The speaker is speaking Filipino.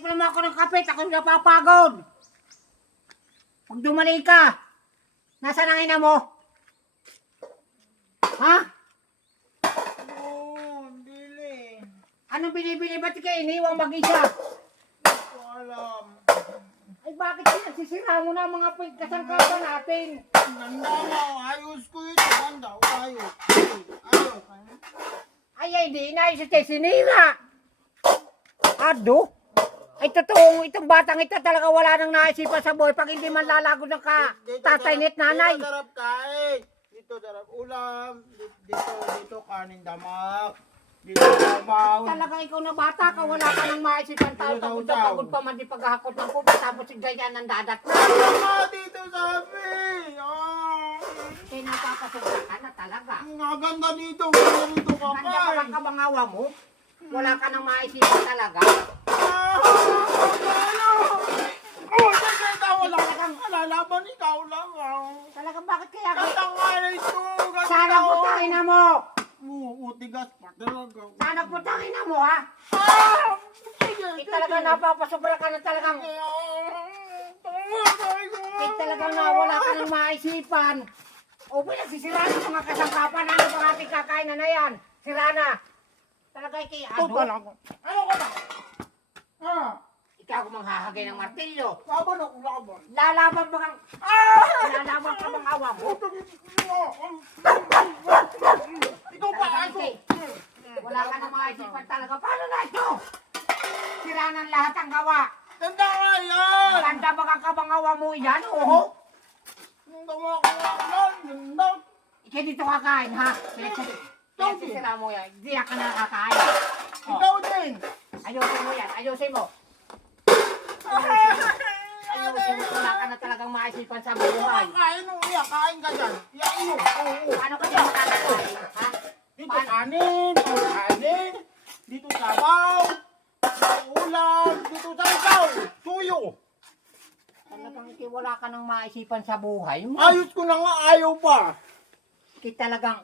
Hindi naman ako ng kapit, ako napapagod. Pag dumali ka, nasaan ang ina mo? Ha? Oo, bili. Anong binibili? Ba't ka iniwang mag-isa? Hindi ko alam. Ay bakit pinagsisira mo na ang mga kasangkapan natin? Ganda mo, ayos ko ito. Ganda, ayos. Ayos. Ay, di inayos ito, sinira. Ado? Ay, totoong itong batang ito talaga wala nang naisipan sa buhay pag hindi man lalago ng tatay nit nanay. Dito darap kain. Dito darap ulam. Dito kanin damak. Dito sabaw. Talaga ikaw na bata ka, wala ka nang maisipan tao. Pagod na pagod pa man di paghahakot ng kubo, tapos si ganyan ang dadat na. Tama dito sabi. Kaya napapasubra ka na talaga. Ang ganda dito. Ganda dito ka Ganda pa lang kabangawa mo. Wala ka nang maisipan talaga. Lalaban ikaw lang. Talaga bakit kaya ka? Katangalay ko. Sana putangin na mo! Utigas pa talaga. Sana putangin na mo ha! Talaga napapasobra ka na talagang... Talagang wala ka nang maisipan. O pinagsisiraan ng mga kasangkapan. Ano ba ating kakain na yan? Sira na. Talaga ikay ano? Ano ka ba? Ikaw kung manghahagay ng martilyo. Laban ako, laban. Lalaban ba kang... Lalaban ka bang awa mo? Ikaw pa, Talagang ako. ikay, wala ka nang maisipan talaga. Paano na ito? Sira ng lahat ang gawa. Tanda nga yan. Ganda ba kang kabangawa mo yan? Oo. Tanda mo ako yan. Ganda. Ikay dito kakain ha? Pinagsisira mo yan. Hindi ka na kakain. Ikaw din. Ayusin mo yan. Ayusin mo. Ayusin mo. Wala ka na talagang maisipan sa buhay. Kain mo, kain ka dyan. Iyo. Paano ka niya makakakain? Ha? Dito kanin, dito kanin, dito sabaw, dito ulam, dito sabaw, suyo. Talagang wala ka nang maisipan sa buhay mo. Ayos ko na nga, ayaw pa. Talagang